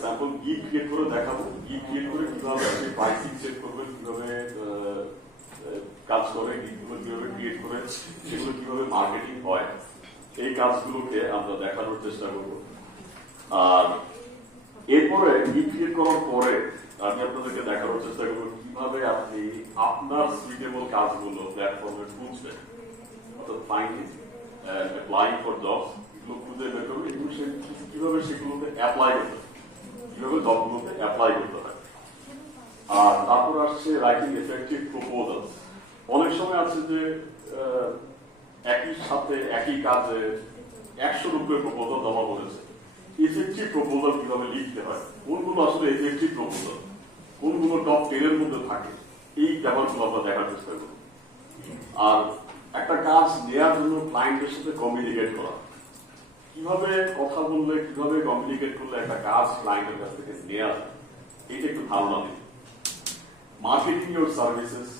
Sample gig create করে দেখাবো। Gig create করে কিভাবে আপনি প্রাইসিং সেট করবেন, কিভাবে কাজ করে, গিগগুলো কিভাবে ক্রিয়েট করে সেগুলো কিভাবে মার্কেটিং হয়, এই কাজগুলোকে আমরা দেখানোর চেষ্টা করব। আর এরপরে গিগ ক্রিয়েট করার পরে আমি আপনাদেরকে দেখানোর চেষ্টা করবো কিভাবে আপনি আপনার সুইটেবল কাজগুলো প্ল্যাটফর্মে খুঁজবেন, অর্থাৎ ফাইন্ডিং অ্যাপ্লাইং ফর জবস, এগুলো খুঁজে বের করবে এবং কিভাবে সেগুলোতে অ্যাপ্লাই করতে হয়, কিভাবে জবগুলোতে অ্যাপ্লাই করতে হয়। আর তারপর আসছে রাইটিং এফেক্টিভ প্রপোজাল। অনেক সময় আছে যে একই সাথে একই কাজে 100 প্রপোজাল জমা করেছে। এফেক্টিভ প্রপোজাল কিভাবে লিখতে হয়, কোনগুলো আসলে এফেক্টিভ প্রপোজাল, কোনগুলো টপ 10 এর মধ্যে থাকে, এই ব্যাপারগুলো আমরা দেখার চেষ্টা করব। আর একটা কাজ নেওয়ার জন্য ক্লায়েন্টের সাথে কমিউনিকেট করা, কিভাবে কথা বললে, কিভাবে কমিউনিকেট করলে একটা কাজ ক্লায়েন্টের কাছ থেকে নেওয়া যায়, এইটা একটু ধারণা দিন। মার্কেটিং ইউর সার্ভিসেস,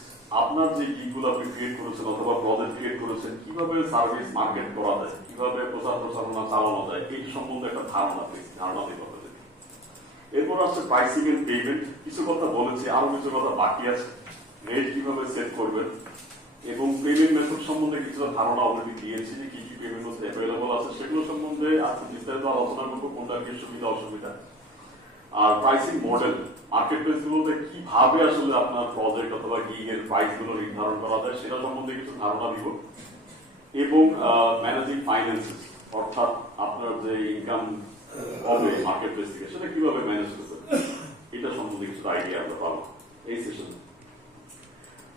আপনার যে গিগগুলো আপনি ক্রিয়েট করেছেন অথবা প্রজেক্ট ক্রিয়েট করেছেন, কিভাবে সার্ভিস মার্কেট করা যায়, কিভাবে প্রচার প্রচারণা চালানো যায়, এই সম্বন্ধে একটা ধারণা দিন আপনাদের। এরপর আসছে প্রাইসিং এন্ড পেমেন্ট। কিছু কথা বলেছি, আরো কিছু কথা বাকি আছে। রেট কিভাবে সেট করবেন এবং পেমেন্ট মেথড সম্বন্ধে কিছুটা ধারণা অলরেডি দিয়েছি যে কি কি পেমেন্ট অ্যাভেলেবল আছে, সেগুলো সম্বন্ধে আজকে বিস্তারিত আলোচনা করবো, কোনটা কি সুবিধা অসুবিধা। আর প্রাইসিং মডেল, মার্কেট প্লেস গুলোতে কিভাবে আসলে আপনার প্রজেক্ট অথবা গিগ এর প্রাইস গুলো নির্ধারণ করা যায় সেটা সম্বন্ধে কিছু ধারণা দিব। এবং ম্যানেজিং ফাইন্যান্সেস, অর্থাৎ আপনার যে ইনকাম হবে মার্কেট প্লেস থেকে সেটা কিভাবে ম্যানেজ করতে হবে, এটা সম্বন্ধে কিছু আইডিয়া আমরা পাবো এই সেশনে।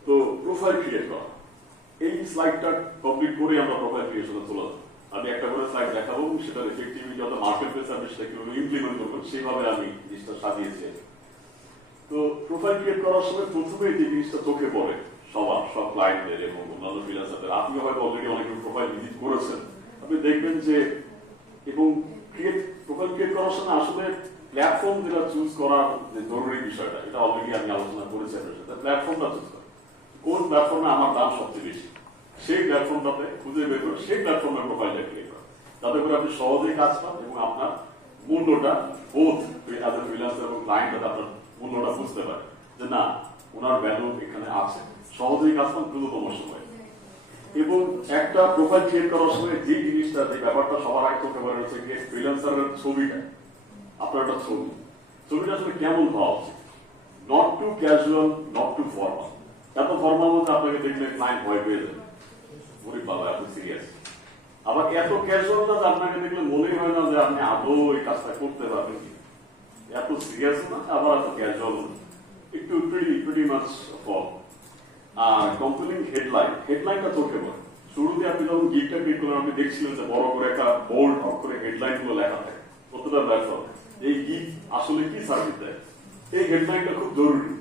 তো প্রোফাইল ক্রিয়েট করা, এই স্লাইডটা কমপ্লিট করে আমরা প্রোফাইল ক্রিয়েশনে চলে যাবো। আমি একটা করে স্লাইড দেখাবো, সেটার এফেক্টিভিটি অর্থাৎ মার্কেট প্লেস আপনি সেটা কিভাবে ইমপ্লিমেন্ট করবেন সেভাবে আমি জিনিসটা সাজিয়েছি। তো প্রোফাইল ক্রিয়েট করার সময় প্রথমে যে জিনিসটা চোখে পড়ে সব ক্লায়েন্টদের এবং অন্যান্য ফ্রিল্যান্সারদের, আপনি হয়তো অলরেডি অনেক প্রোফাইল ভিজিট করেছেন, আপনি দেখবেন যে এবং প্রোফাইল ক্রিয়েট করার সময় আসলে প্ল্যাটফর্ম যেটা চুজ করার যে জরুরি বিষয়টা, এটা অলরেডি আমি আলোচনা করেছি আপনার সাথে। প্ল্যাটফর্মটা চুজ করা, কোন প্ল্যাটফর্মে আমার দাম সবচেয়ে বেশি, সেই প্ল্যাটফর্মটাতে খুঁজে বের করে সেই প্ল্যাটফর্মের প্রোফাইলটা ক্রিয়েট করা, যাতে করে আপনি সহজেই কাজ পান এবং আপনার মূল্যটা বোধ ফ্রিল্যান্সার এবং ক্লায়েন্ট যাতে আপনার মূল্যটা বুঝতে পারে যে না, ওনার ভ্যালু এখানে আছে, সহজেই কাজ পান দ্রুততম সময়। এবং একটা প্রোফাইল ক্রিয়েট করার সময় যে জিনিসটা, যে ব্যাপারটা সবার আগে চোখে পড়ে হচ্ছে কি ফ্রিল্যান্সারের ছবিটা, আপনার একটা ছবিটা আসলে কেমন হওয়া উচিত, not too casual, not too formal. এত ফর্মাল মধ্যে আপনাকে দেখলে ক্লায়েন্ট ভয় পেয়ে যাবে, গরিব বাবা আপনি সিরিয়াস। আবার এত ক্যাজুয়াল না যে আপনাকে দেখলে মনেই হয় না যে আপনি আদৌ এই কাজটা করতে পারবেন, এত সিরিয়াস না, আবার এত ক্যাজুয়াল না, একটু প্রিটি মাচ ফর্ম। আর কম্পেলিং হেডলাইনটা চোখে পড়ে। শুরুতে আপনি যখন গিগটা ক্রিয়েট করলেন, আপনি দেখছিলেন যে বড় করে একটা বোল্ড অক্ষরে হেডলাইন গুলো লেখা থাকে প্রত্যেকটা প্ল্যাটফর্ম, এই গিগ আসলে কি সার্ভিস দেয়, এই হেডলাইনটা খুব জরুরি।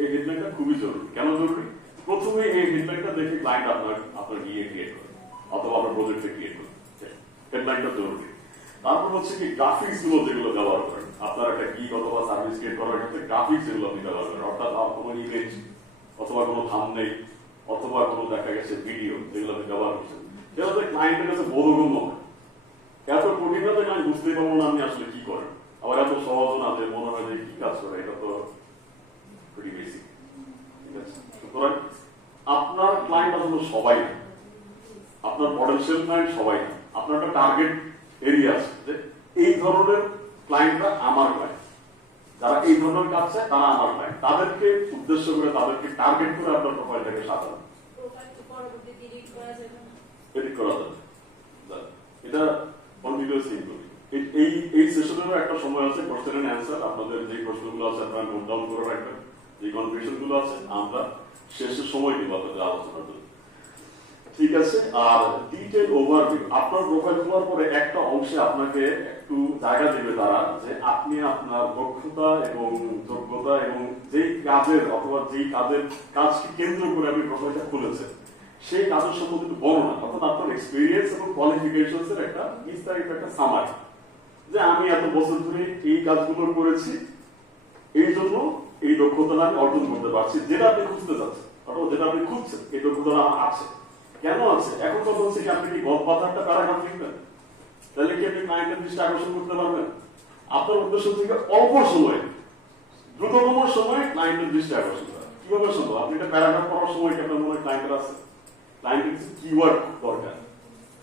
এই হেডলাইনটা খুবই জরুরি। কেন জরুরি? প্রথমে এই হেডলাইনটা দেখে ক্লায়েন্ট আপনার গিয়ে ক্রিয়েট করে অথবা আপনার প্রজেক্টে ক্রিয়েট করে, হেডলাইনটা জরুরি। তারপর হচ্ছে কি গ্রাফিক্স গুলো যেগুলো ব্যবহার করেন, আপনার একটা গিগ অথবা সার্ভিস ক্রিয়েট করার ক্ষেত্রে গ্রাফিক্স যেগুলো আপনি ব্যবহার করেন, অর্থাৎ কোনো ইমেজ অথবা কোনো থাম্বনেইল অথবা কোনো দেখা গেছে ভিডিও যেগুলো আপনি ব্যবহার করছেন, সেটা ক্লায়েন্টের কাছে বোধগম্য। এত কঠিন না যে আমি বুঝতেই পারবো না আপনি আসলে কি করেন, আবার এত সহজ না যে মনে হয় যে কি কাজ করে, এটা তো pretty basic, ঠিক আছে? সুতরাং আপনার ক্লায়েন্ট আসলে সবাই না, আপনার পটেনশিয়াল ক্লায়েন্ট সবাই না, আপনার একটা টার্গেট এরিয়া আছে যে এই ধরনের ক্লায়েন্টরা আমার ক্লায়েন্ট, যারা এই ধরনের কাজ চায় তারা আমার ক্লায়েন্ট, তাদেরকে উদ্দেশ্য করে, তাদেরকে টার্গেট করে আপনার প্রোফাইলটাকে সাজানো। এডিট করা যাবে, এটা কন্টিনিউয়াসলি ইমপ্রুভ। এই সেশনেরও একটা সময় আছে কোশ্চেন এন্ড অ্যান্সার, আপনাদের যে প্রশ্নগুলো আছে আপনারা নোট ডাউন করে রাখবেন, যে কনফিউশন গুলো আছে আমরা শেষের সময় দিব আপনাদের আলোচনার জন্য, ঠিক আছে? আর ডিটেইল ওভারভিউ, আপনার প্রোফাইল খোলার পরে একটা অংশে আপনাকে একটু জায়গা দেবে তারা, যে আপনি আপনার দক্ষতা এবং যোগ্যতা এবং যেই কাজের অথবা যেই কাজকে কেন্দ্র করে আপনি প্রোফাইলটা খুলেছেন সেই কাজের সম্বন্ধে বর্ণনা, অর্থাৎ আপনার এক্সপিরিয়েন্স এবং কোয়ালিফিকেশনস এর একটা বিস্তারিত একটা সামারি, যে আমি এত বছর ধরে এই কাজগুলো করেছি, এই জন্য এই দক্ষতাটা আমি অর্জন করতে পারছি, যেটা আপনি খুঁজতে চাচ্ছেন অথবা যেটা আপনি খুঁজছেন, এই দক্ষতাটা আমার আছে। কেন আছে? এখন কথা হচ্ছে কি আপনি কি গল্প পাতারটা প্যারাগ্রাফ লিখবেন, তাহলে কি আপনি ক্লায়েন্টের দৃষ্টি আকর্ষণ করতে পারবেন? আপনার উদ্দেশ্য থেকে অল্প সময়ে দ্রুততম সময়ে ক্লায়েন্টের দৃষ্টি আকর্ষণ করা। কিভাবে সম্ভব? আপনি একটা প্যারাগ্রাফ পড়ার সময় কি আপনার মনে ক্লায়েন্টের আছে? ক্লায়েন্টের কিছু কিওয়ার্ড দরকার,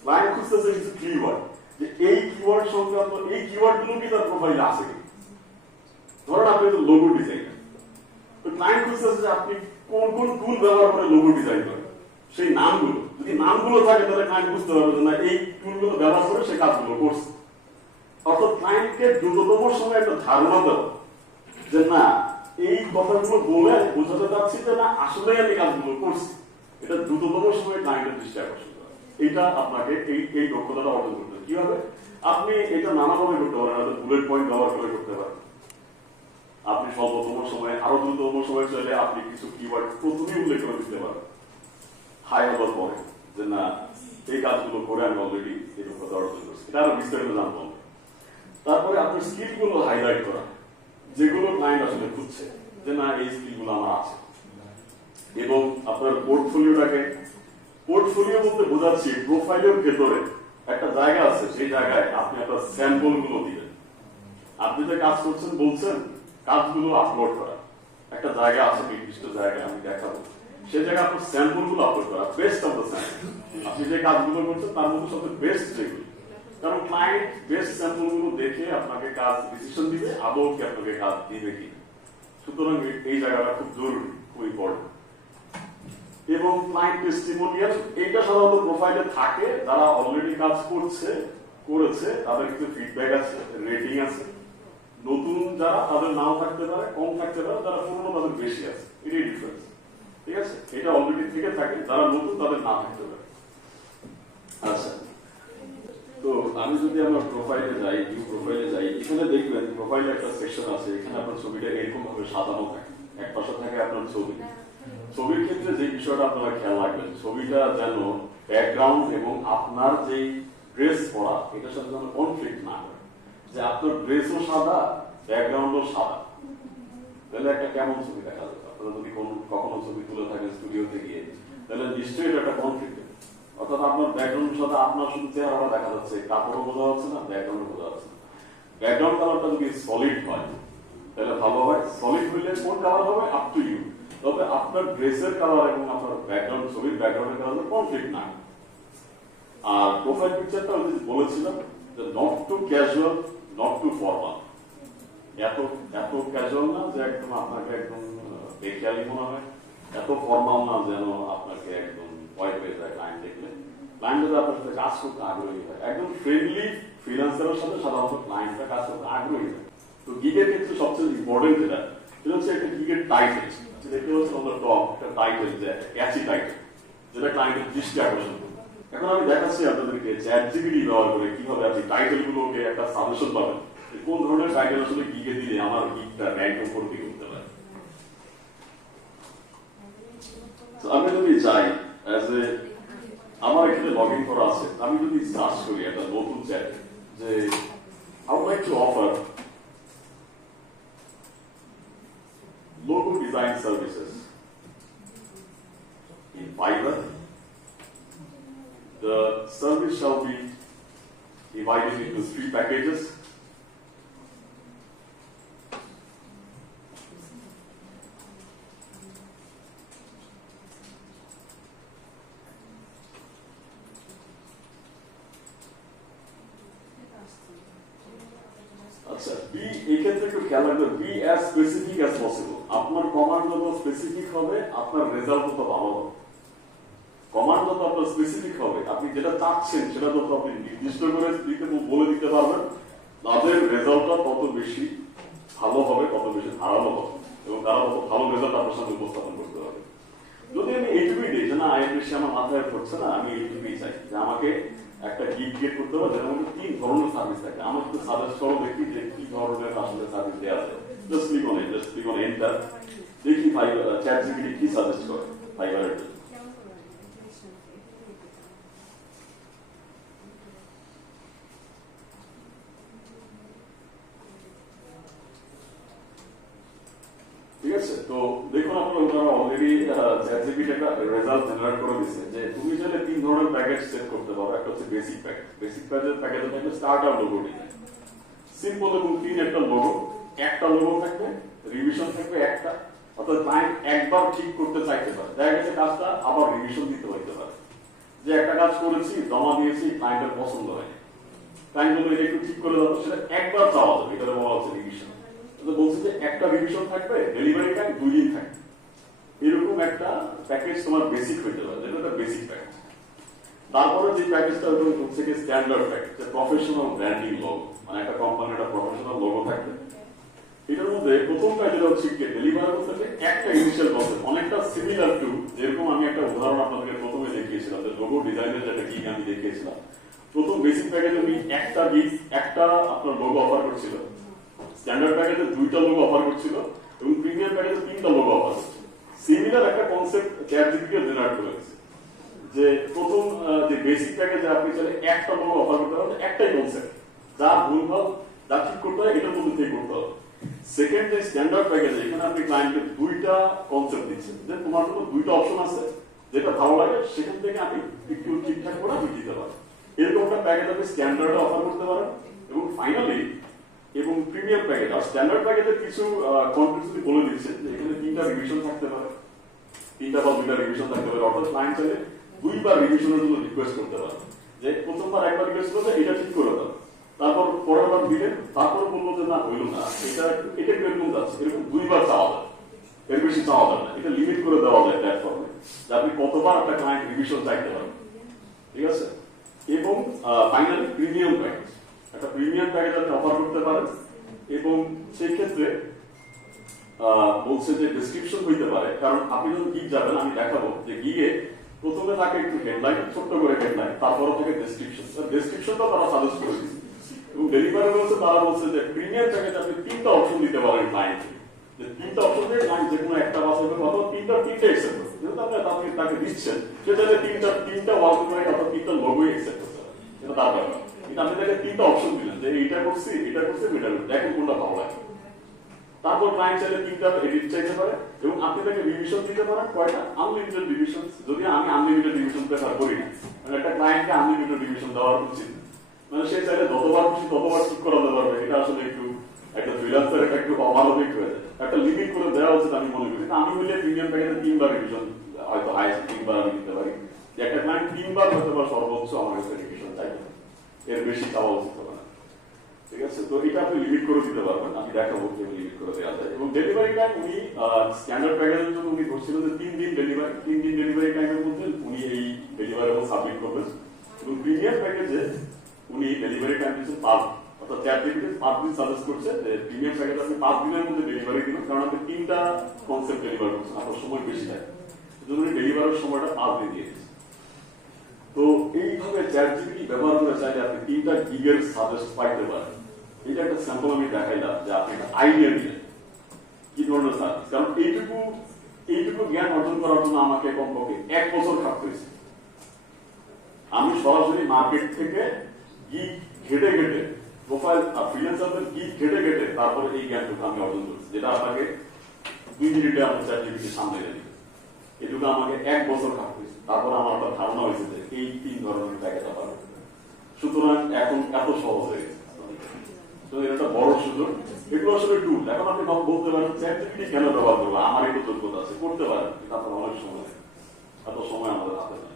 ক্লায়েন্ট খুঁজতেছে কিছু কিওয়ার্ড, যে এই কিওয়ার্ড সংক্রান্ত এই কিওয়ার্ড গুলো কি তার প্রোফাইলে আছে কি। ধরেন আপনি তো লোগো ডিজাইন, তো ক্লায়েন্ট খুঁজতেছে যে আপনি কোন কোন টুল ব্যবহার করে লোগো ডিজাইন করেন, সেই নামগুলো যদি নামগুলো থাকে তাহলে ক্লায়েন্ট বুঝতে পারবে যে না এই টুলগুলো ব্যবহার করে সে কাজগুলো করছে। অর্থাৎ ক্লায়েন্টকে দ্রুততম সময় একটা ধারণা দেওয়া যে না এই কথাগুলো বলে বোঝাতে চাচ্ছি যে না আসলে আমি কাজগুলো করছি, এটা দ্রুততম সময়ে ক্লায়েন্টের দৃষ্টি আকর্ষণ করা। এটা আপনাকে এই দক্ষতাটা অর্জন করতে হবে। কিভাবে? আপনি এটা নানাভাবে করতে পারেন, হয়তো বুলেট পয়েন্ট ব্যবহার করে করতে পারেন। আপনি স্বল্পতম সময়ে আরো দ্রুততম সময় চাইলে আপনি কিছু কিওয়ার্ড প্রথমেই উল্লেখ করে দিতে পারেন হাই হবার পরে, যে না এই কাজগুলো করে আমি অলরেডি এই দক্ষতা অর্জন করছি। এটা আরো বিস্তারিত জানবো। তারপরে আপনার স্কিল গুলো হাইলাইট করা, যেগুলো ক্লায়েন্ট আসলে খুঁজছে যে না এই স্কিল গুলো আমার আছে। এবং আপনার পোর্টফোলিও বলতে বোঝাচ্ছি প্রোফাইলের ভেতরে একটা জায়গা আছে, সেই জায়গায় আপনি আপনার স্যাম্পল গুলো দিবেন। আপনি যে কাজ করছেন বলছেন, কাজগুলো আপলোড করা একটা জায়গা আছে, নির্দিষ্ট জায়গায় আমি দেখাবো, সেই জায়গায় আপনার স্যাম্পল গুলো আপলোড করা, বেস্ট অফ দ্য স্যাম্পল। আপনি যে কাজগুলো করছেন তার মধ্যে সবচেয়ে বেস্ট যেগুলো, কারণ ক্লায়েন্ট বেস্ট স্যাম্পল গুলো দেখে আপনাকে কাজ ডিসিশন দিবে আদৌ কি আপনাকে কাজ দিবে কি। সুতরাং এই জায়গাটা খুব জরুরি, খুব ইম্পর্টেন্ট। এবং ক্লায়েন্ট টেস্টিমোনিয়াল, এইটা সাধারণত প্রোফাইলে থাকে, যারা অলরেডি কাজ করেছে তাদের কিছু ফিডব্যাক আছে, রেটিং আছে। নতুন যারা তাদের নাও থাকতে পারে, কম থাকতে পারে, যারা পুরনো তাদের বেশি আছে, এটাই ডিফারেন্স। ঠিক আছে, এটা অলরেডি থেকে থাকে, যারা নতুন তাদের না থাকতে পারে। আচ্ছা, তো আমি যদি আমার প্রোফাইলে যাই, নিউ প্রোফাইলে যাই, এখানে দেখবেন প্রোফাইলে একটা সেকশন আছে, এখানে আপনার ছবিটা এরকম ভাবে সাজানো থাকে। এক পাশে থাকে আপনার ছবি। ছবির ক্ষেত্রে যে বিষয়টা আপনারা খেয়াল রাখবেন, ছবিটা যেন ব্যাকগ্রাউন্ড এবং আপনার যেই ড্রেস পরা এটার সাথে যেন কনফ্লিক্ট না করে, যে আপনার ড্রেসও সাদা, ব্যাকগ্রাউন্ডও সাদা, তাহলে একটা কেমন ছবি দেখা যাবে। আপনারা যদি কখনো ছবি তুলে থাকেন স্টুডিওতে গিয়ে, তাহলে নিশ্চয়ই এটা একটা কনফ্লিক্ট। অর্থাৎ আপনার ব্যাকগ্রাউন্ডের সাথে আপনার শুধু চেহারাটা দেখা যাচ্ছে, কাপড়ও বোঝা যাচ্ছে না, ব্যাকগ্রাউন্ডও বোঝা যাচ্ছে না। ব্যাকগ্রাউন্ড কালারটা যদি সলিড হয় তাহলে ভালো হয়। সলিড হইলে কোন কালার হবে আপ টু ইউ, তবে আপনার ড্রেসের কালার এবং আপনার ব্যাকগ্রাউন্ড, ছবির ব্যাকগ্রাউন্ডের কালার কনফ্লিক্ট না। আর প্রোফাইল পিকচারটা বলেছিলাম যে not too casual, not too formal. এত ক্যাজুয়াল না যে একদম আপনাকে একদম বেখিয়ালি মনে হয়, এত ফর্মাল না যেন আপনাকে একদম ভয় পেয়ে যায় ক্লায়েন্ট দেখলে। ক্লায়েন্ট যদি আপনার সাথে কাজ করতে আগ্রহী হয়, একদম ফ্রেন্ডলি ফ্রিল্যান্সারের সাথে সাধারণত ক্লায়েন্টরা কাজ করতে আগ্রহী হয়। তো গিগের ক্ষেত্রে সবচেয়ে ইম্পর্টেন্ট যেটা, সেটা হচ্ছে একটা গিগের টাইটেল। দেখতে পাচ্ছেন আমরা টপ একটা টাইটেল, যে ক্যাচি টাইটেল, যেটা ক্লায়েন্টের দৃষ্টি আকর্ষণ করবে। এখন আমি দেখাচ্ছি আপনাদেরকে চ্যাটজিপিটি ব্যবহার করে কিভাবে আপনি টাইটেল গুলোকে একটা সাজেশন পাবেন, কোন ধরনের টাইটেল আসলে গিগে দিলে আমার গিগটা র্যাঙ্ক উপর দিকে উঠতে পারে। আমি যদি চাই আমার এখানে লগ ইন করা আছে, আমি যদি সার্চ করি একটা নতুন চ্যাট, যে I would like to offer logo design services in Fiverr. The service shall be divided into 3 packages. আচ্ছা, এই ক্ষেত্রে একটু খেয়াল রাখবেন, B as specific as possible. আপনার কমান্ড যত স্পেসিফিক হবে আপনার রেজাল্ট তত ভালো হবে। কমান্ড যত আপনার স্পেসিফিক হবে, আপনি যেটা চাচ্ছেন সেটা যত আপনি নির্দিষ্ট করে বলে দিতে পারবেন, তাদের রেজাল্টটা তত বেশি ভালো হবে, তত বেশি ধারালো হবে, এবং তারা তত ভালো রেজাল্ট আপনার সাথে উপস্থাপন করতে হবে। যদি আমি এইটুকুই দিই যে না এর বেশি আমার মাথায় পড়ছে না, আমি এইটুকুই চাই যে আমাকে একটা গিগ ক্রিয়েট করতে হবে যেটার মধ্যে 3 ধরনের সার্ভিস থাকে, আমার একটু সাজেস্ট করো দেখি যে কি ধরনের আসলে সার্ভিস দেওয়া আছে। জাস্ট ক্লিক অন এন্টার, দেখি চ্যাটজিপিটি কি সাজেস্ট করে ফাইবারের জন্য। ঠিক আছে, তো দেখুন আপনারা অলরেডি চ্যাটজিপিটি একটা রেজাল্ট জেনারেট করে দিয়েছে যে তুমি চাইলে 3 ধরনের প্যাকেজ সেট করতে পারো। একটা হচ্ছে বেসিক প্যাকেজ, বেসিক প্যাকেজের থাকলে start out logo design. Simple এবং ক্লিন একটা লোগো, একটা লোগো থাকবে, রিভিশন থাকবে একটা, অর্থাৎ ক্লায়েন্ট একবার ঠিক করতে চাইতে পারে, দেখা গেছে কাজটা আবার রিভিশন দিতে হইতে পারে, যে একটা কাজ করেছি জমা দিয়েছি ক্লায়েন্টের পছন্দ হয়নি, ক্লায়েন্ট বললো এটা একটু ঠিক করে দাও, সেটা একবার চাওয়া যাবে, এটা বলা হচ্ছে রিভিশন। বলছে যে একটা রিভিশন থাকবে, ডেলিভারি টাইম 2 দিন থাকবে, এরকম একটা প্যাকেজ তোমার বেসিক হইতে পারে, যেটা একটা বেসিক প্যাকেজ। তারপরে যে প্যাকেজটা হচ্ছে কি standard package, professional branding logo, মানে একটা কোম্পানির একটা প্রফেশনাল লোগো থাকবে। এটার মধ্যে প্রথম প্যাকেজটা হচ্ছে কি ডেলিভারি করতে হবে একটা ইনিশিয়াল কনসেপ্ট, অনেকটা সিমিলার টু যেরকম আমি একটা উদাহরণ আপনাদেরকে প্রথমে দেখিয়েছিলাম, যে লোগো ডিজাইনের যেটা গিগ আমি দেখিয়েছিলাম। প্রথম বেসিক প্যাকেজে উনি একটা গিগ একটা আপনার লোগো অফার করছিল, স্ট্যান্ডার্ড প্যাকেজে 2টা লোগো অফার করছিল এবং প্রিমিয়াম প্যাকেজে 3টা লোগো অফার করছিল। সিমিলার একটা কনসেপ্ট চ্যাটজিপিটি জেনারেট করেছে, যে প্রথম যে বেসিক প্যাকেজে আপনি চাইলে একটা লোগো অফার করতে পারেন, একটাই কনসেপ্ট, যা ভুলভাল যা ঠিক করতে হয় এটার মধ্যে থেকে করতে হবে। সেকেন্ড যে স্ট্যান্ডার্ড প্যাকেজে এখানে আপনি ক্লায়েন্টকে 2টা কনসেপ্ট দিচ্ছেন, যে তোমার জন্য 2টা অপশন আছে, যেটা ভালো লাগে সেখান থেকে আমি একটু ঠিকঠাক করে আমি দিতে পারি। এরকম একটা প্যাকেজ আপনি স্ট্যান্ডার্ডে অফার করতে পারেন। এবং ফাইনালি এবং প্রিমিয়াম প্যাকেজ আর স্ট্যান্ডার্ড প্যাকেজের কিছু কন্ট্রিবিউশন বলে দিচ্ছে যে এখানে 3টা রিভিশন থাকতে পারে, 3টা বা 2টা রিভিশন থাকতে পারে, অর্থাৎ ক্লায়েন্ট চাইলে 2বার রিভিশনের জন্য রিকোয়েস্ট করতে পারে, যে প্রথমবার একবার রিকোয়েস্ট করলে এটা ঠিক করে দাও, তারপর পরের বার দিলেন, তারপর বললো যে না হইল না, এটা এটা এরকম যাচ্ছে, এরকম 2বার চাওয়া যায়, এর বেশি চাওয়া যাবে না, এটা লিমিট করে দেওয়া যায় প্ল্যাটফর্মে, যে আপনি কতবার একটা ক্লায়েন্ট রিভিশন চাইতে পারেন, ঠিক আছে। এবং ফাইনালি প্রিমিয়াম প্যাকেজ, একটা প্রিমিয়াম প্যাকেজ আপনি অফার করতে পারেন। এবং সেই ক্ষেত্রে বলছে যে ডেসক্রিপশন হইতে পারে, কারণ আপনি যখন গিগ যাবেন আমি দেখাবো যে গিগে প্রথমে থাকে একটু হেডলাইন, ছোট্ট করে হেডলাইন, তারপরে থেকে ডেসক্রিপশন, ডেসক্রিপশনটা তারা সাজেস্ট করে দিচ্ছে। এবং ডেলিভারি বলছে, তারা বলছে যে প্রিমিয়াম প্যাকেজ আপনি 3টা অপশন দিতে পারেন ক্লায়েন্টকে, যে 3টা অপশন দিয়ে ক্লায়েন্ট যে কোনো একটা বাস হবে, অথবা 3টা একসেপ্ট করবে, যেহেতু আপনি তাকে দিচ্ছেন সেটা 3টা ওয়ালপেপার অথবা 3টা লোগোই একসেপ্ট করতে হবে, এটা তার ব্যাপার। কিন্তু আপনি তাকে 3টা অপশন দিলেন, যে এইটা করছি, এটা করছি, এটা করছি, দেখেন কোনটা ভালো লাগে। তারপর ক্লায়েন্ট চাইলে 3টা এডিট চাইতে পারে এবং আপনি তাকে রিভিশন দিতে পারেন, কয়টা আনলিমিটেড রিভিশন, যদি আমি আনলিমিটেড রিভিশন প্রেফার করি না, মানে একটা ক্লায়েন্টকে আনলিমিটেড রিভিশন দেওয়া উচিত, মানে সে চাইলে যতবার খুশি ততবার ঠিক করাতে পারবে, এটা আসলে একটু একটা ফ্রিল্যান্সারের একটু অমানবিক হয়ে যায়, একটা লিমিট করে দেওয়া উচিত আমি মনে করি। আমি বললে প্রিমিয়াম প্যাকেজে 3বার রিভিশন, হয়তো হাইস্ট 3বার আমি দিতে পারি, যে একটা ক্লায়েন্ট 3বার হয়তো বা সর্বোচ্চ আমার কাছে রিভিশন চাইবে, এর বেশি চাওয়া উচিত হবে না, ঠিক আছে। তো এটা আপনি লিমিট করে দিতে পারবেন, আমি দেখাবো যে লিমিট করে দেওয়া যায়। এবং ডেলিভারি টাইম উনি স্ট্যান্ডার্ড প্যাকেজের জন্য উনি বলছিলেন যে 3 দিন ডেলিভারি, 3 দিন ডেলিভারি টাইমের মধ্যে উনি এই ডেলিভারেবল সাবমিট করবেন। এবং প্রিমিয়াম প্যাকেজে উনি ডেলিভারি টাইম দিচ্ছেন 5, অর্থাৎ চ্যাটজিপিটি 5 দিন সাজেস্ট করছে, যে প্রিমিয়াম প্যাকেজ আপনি 5 দিনের মধ্যে ডেলিভারি দিবেন, কারণ আপনি 3টা কনসেপ্ট ডেলিভার করছেন, আপনার সময় বেশি লাগে, সেজন্য উনি ডেলিভারের সময়টা 5 দিন দিয়েছে। তো এইভাবে চ্যাটজিপিটি ব্যবহার করে চাইলে আপনি 3টা গিগের সাজেস্ট পাইতে পারেন। এটা একটা স্যাম্পল আমি দেখাইলাম, যে আপনি একটা আইডিয়া দিলেন কি ধরনের সার্ভিস, কারণ এইটুকু জ্ঞান অর্জন করার জন্য আমাকে কমপক্ষে 1 বছর খাটতে হয়েছে। আমি সরাসরি মার্কেট থেকে গিগ ঘেটে ঘেটে প্রোফাইল আর ফ্রিল্যান্সারদের গিগ ঘেটে ঘেটে তারপরে এই জ্ঞানটুকু আমি অর্জন করছি, যেটা আপনাকে 2 মিনিটে আমার চ্যাটজিপিটির সামনে এনে দিবে। এটুকু আমাকে 1 বছর খাটতে হয়েছে, তারপর আমার একটা ধারণা হয়েছে যে এই 3 ধরনের প্যাকেজ আপনার, সুতরাং এখন এত সহজ হয়ে গেছে, এটা বড় সুযোগ। এগুলো আসলে টুল, এখন আপনি বলতে পারেন চ্যাটজিপিটি কেন ব্যবহার করবো, আমার একটু যোগ্যতা আছে, করতে পারেন, কিন্তু আপনার অনেক সময়, এত সময় আমাদের হাতে নেই,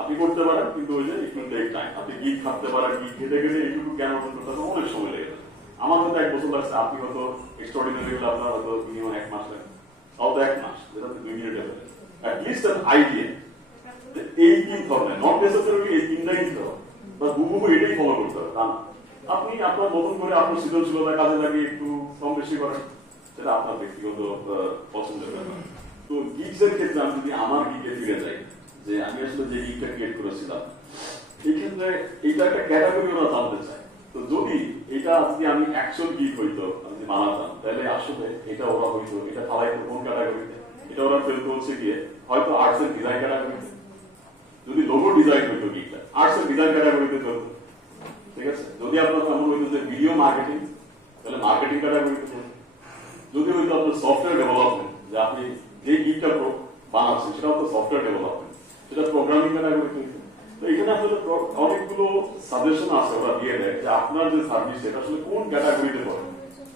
আপনি করতে পারেন, কিন্তু ওই যে একটু টেক টাইম, আপনি গিগ থাকতে পারেন, গিগ ঘেটে গেলে এইটুকু জ্ঞান অর্জন করতে হবে, অনেক সময় লেগে যাবে। আমার হয়তো 1 বছর লাগছে, আপনি হয়তো এক্সট্রাঅর্ডিনারি হলে আপনার হয়তো মিনিমাম 1 মাস লাগে, তাও তো 1 মাস, যেটা আপনি 2 মিনিটে ফেলেন। অ্যাটলিস্ট an আইডিয়া এই 3 ধরনের, নট নেসেসারিলি এই 3টাই দিতে হবে বা হুবহু এটাই ফলো করতে হবে, তা না। আপনি আপনার নতুন করে আপনার সৃজনশীলতা কাজে লাগিয়ে একটু কম বেশি করেন, সেটা আপনার ব্যক্তিগত পছন্দের ব্যাপার। তো গিগসের ক্ষেত্রে আমি যদি আমার গিগে ফিরে যাই, যে আমি আসলে যে গিগটা ক্রিয়েট করেছিলাম, এই ক্ষেত্রে এটা একটা ক্যাটাগরি ওরা জানতে চায়। তো যদি এটা আজকে আমি অ্যাকচুয়াল গিগ হইতো, আমি যদি বানাতাম, তাহলে আসলে এটা ওরা হইতো, এটা ফালাইতো কোন ক্যাটাগরিতে, এটা ওরা ফেলতে হচ্ছে গিয়ে হয়তো আর্টস এন্ড ডিজাইন ক্যাটাগরিতে। যদি লোগো ডিজাইন হইতো গিগটা, আর্টস এন্ড ডিজাইন ক্যাটাগরিতে চলতো, ঠিক আছে। যদি আপনার এমন হইতো যে ভিডিও মার্কেটিং, তাহলে মার্কেটিং ক্যাটাগরিতে চলতো। যদি হইতো আপনার সফটওয়্যার ডেভেলপমেন্ট, যে আপনি যে গিগটা বানাচ্ছেন সেটা হতো সফটওয়্যার ডেভেলপমেন্ট, সেটা প্রোগ্রামিং ক্যাটাগরিতে হইতো। তো এখানে আসলে অনেকগুলো সাজেশন আছে, ওরা দিয়ে দেয় যে আপনার যে সার্ভিস এটা আসলে কোন ক্যাটাগরিতে পড়ে।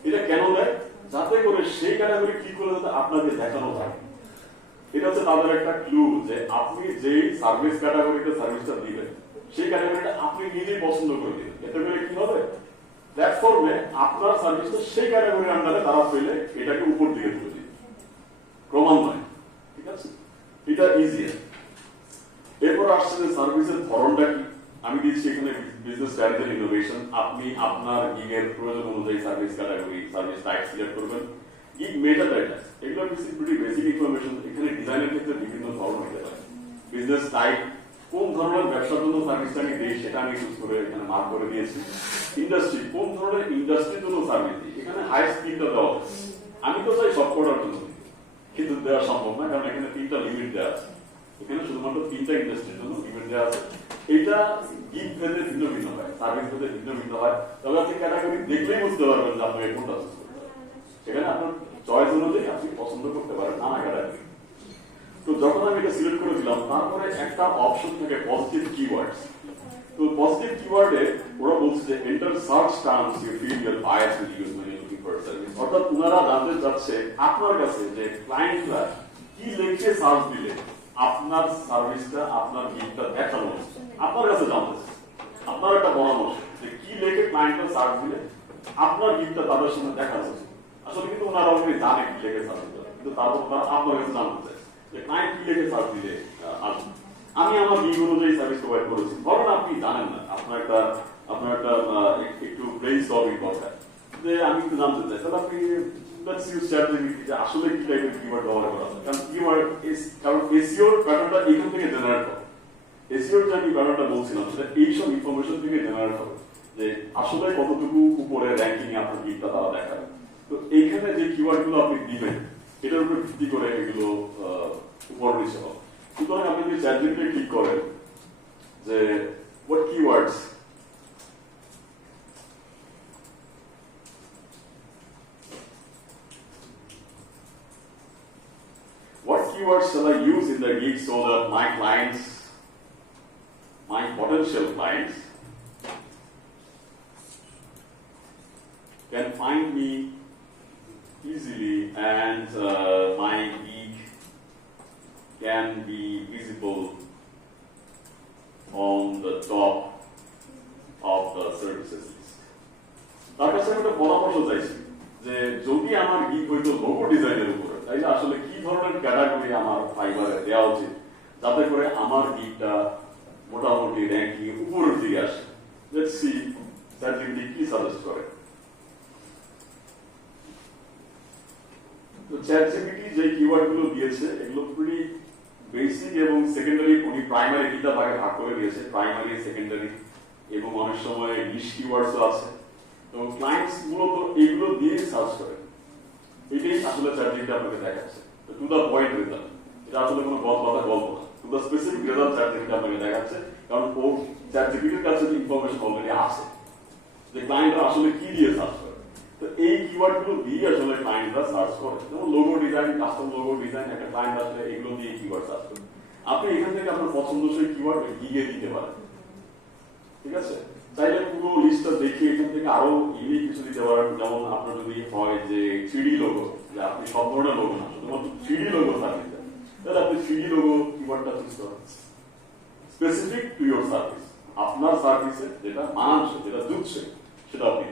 এটা কেন দেয়? যাতে করে সেই ক্যাটাগরি কি করে যাতে আপনাকে দেখানো যায়। এটা হচ্ছে তাদের একটা ক্লু যে আপনি যেই সার্ভিস ক্যাটাগরিতে সার্ভিসটা দিবেন সেই ক্যাটাগরিটা আপনি নিজেই পছন্দ করে দিবেন। এতে করে কি হবে, প্ল্যাটফর্মে আপনার সার্ভিসটা সেই ক্যাটাগরির আন্ডারে তারা পেলে এটাকে উপর দিকে তুলে দিবে ক্রমান্বয়ে। ঠিক আছে, এটা ইজি। এরপর আসছে যে সার্ভিসের ধরনটা কি। আমি দিচ্ছি এখানে বিজনেস স্ট্র্যাটেজি ইনোভেশন। আপনি আপনার গিগের প্রয়োজন অনুযায়ী service category service type select করবেন। গিগ মেটা ডাটা এগুলো প্রিটি বেসিক ইনফরমেশন। এখানে ডিজাইনের ক্ষেত্রে বিভিন্ন ধরন হতে পারে। বিজনেস টাইপ, কোন ধরনের ব্যবসার জন্য সার্ভিসটা আমি দিই সেটা আমি চুজ করে এখানে মার্ক করে দিয়েছি। ইন্ডাস্ট্রি, কোন ধরনের ইন্ডাস্ট্রির জন্য সার্ভিস দিই, এখানে হাই স্পিডটা দেওয়া আছে। আমি তো চাই সব করার জন্য, কিন্তু দেওয়া সম্ভব না, কারণ এখানে 3টা লিমিট দেওয়া আছে। এখানে শুধুমাত্র 3টা ইন্ডাস্ট্রির জন্য লিমিট দেওয়া আছে। এটা গিগ ভেদে ভিন্ন ভিন্ন হয়, সার্ভিস ভেদে ভিন্ন ভিন্ন হয়। তবে আপনি ক্যাটাগরি দেখলেই বুঝতে পারবেন যে আপনাকে কোনটা চুজ করতে হবে। সেখানে আপনার চয়েস অনুযায়ী আপনি পছন্দ করতে পারেন নানা ক্যাটাগরি। তো যখন আমি এটা সিলেক্ট করে দিলাম, তারপরে একটা অপশন থাকে পজিটিভ কিওয়ার্ডস। তো পজিটিভ কিওয়ার্ডে ওরা বলছে যে enter search terms you feel your bias will use when you're looking for a service। অর্থাৎ ওনারা জানতে চাচ্ছে আপনার কাছে যে ক্লায়েন্টরা কি লিখে সার্চ দিলে আপনার সার্ভিসটা আপনার গিগটা দেখানো হচ্ছে, আপনার কাছে জানতে চাচ্ছে। আপনার একটা পরামর্শ যে কি লিখে ক্লায়েন্টরা সার্চ দিলে আপনার গিগটা তাদের সামনে দেখানো হচ্ছে। আসলে কিন্তু ওনারা অলরেডি জানে কি লিখে সার্চ দিলে, কিন্তু তারপর তারা আপনার কাছে জানতে চায় যে ক্লায়েন্ট কি লিখে সার্চ দিলে আসবে। আমি আমার গিগ অনুযায়ী সার্ভিস প্রোভাইড করেছি। ধরুন আপনি জানেন না, আপনার একটা একটু ব্রেইন স্টর্মিং দরকার, যে আমি একটু জানতে চাই, তাহলে আপনি লেটস ইউজ চ্যাটজিপিটি যে আসলে কি টাইপের কিওয়ার্ড ব্যবহার করা হয়। কারণ এসইওর প্যাটার্নটা এখান থেকে জেনারেট হবে। এসইওর যে আমি প্যাটার্নটা বলছিলাম সেটা এইসব ইনফরমেশন থেকে জেনারেট হবে যে আসলে কতটুকু উপরে র্যাঙ্কিং এ আপনার গিগটা তারা দেখাবে। তো এইখানে যে কিওয়ার্ড গুলো আপনি দিবেন এটার উপর ভিত্তি করে এগুলো উপর নিচে হবে। সুতরাং আপনি যদি চ্যাটজিপিটি ক্লিক করেন যে what keywords shall I use in the gig so that my clients, my potential clients can find me easily and my gig can be visible on the top of the services list। তার কাছে একটা পরামর্শ চাইছি যে যদি আমার gig হইতো logo ডিজাইনের উপরে, তাইলে আসলে কি ধরনের ক্যাটাগরি আমার ফাইবারে দেওয়া উচিত যাতে করে আমার গিগটা মোটামুটি র্যাঙ্কিং উপরের দিকে আসে। লেটস সি চ্যাটজিপিটি কি সাজেস্ট করে। তো চ্যাটজিপিটি যে কিওয়ার্ড গুলো দিয়েছে এগুলো প্রিটি বেসিক এবং সেকেন্ডারি। উনি প্রাইমারি দুইটা ভাগে ভাগ করে দিয়েছে, প্রাইমারি সেকেন্ডারি, এবং অনেক সময় নিশ কিওয়ার্ডসও আছে। তো ক্লায়েন্টস মূলত এগুলো দিয়ে সার্চ করে, এটাই আসলে চ্যাটজিপিটি আপনাকে দেখাচ্ছে। তো টু দা পয়েন্ট রেজাল্ট, এটা আসলে কোনো গল্প না, to the specific result ChatGPT আপনাকে দেখাচ্ছে। কারণ ও চ্যাটজিপিটির কাছে ইনফরমেশন অলরেডি আছে যে ক্লায়েন্টরা আসলে কি দিয়ে সার্চ করে। তো এই কিওয়ার্ড গুলো দিয়ে আসলে ক্লায়েন্টরা সার্চ করে। যেমন logo design, custom logo design, একটা ক্লায়েন্ট আসলে এগুলো দিয়ে কিওয়ার্ড সার্চ করে। আপনি এখান থেকে আপনার পছন্দসই কিওয়ার্ড গিগে দিতে পারেন। ঠিক আছে, চাইলে পুরো লিস্টটা দেখে এখান থেকে আরো ইউনিক কিছু দিতে পারেন। যেমন আপনার যদি হয় যে 3D লোগো, যে আপনি সব ধরনের লোগো না, শুধুমাত্র 3D লোগো সার্ভিস দেন, তাহলে আপনি 3D লোগো কিওয়ার্ডটা চুজ করেন স্পেসিফিক টু ইউর সার্ভিস। আপনার সার্ভিসে যেটা মানানসই, যেটা জুটছে সেটা আপনি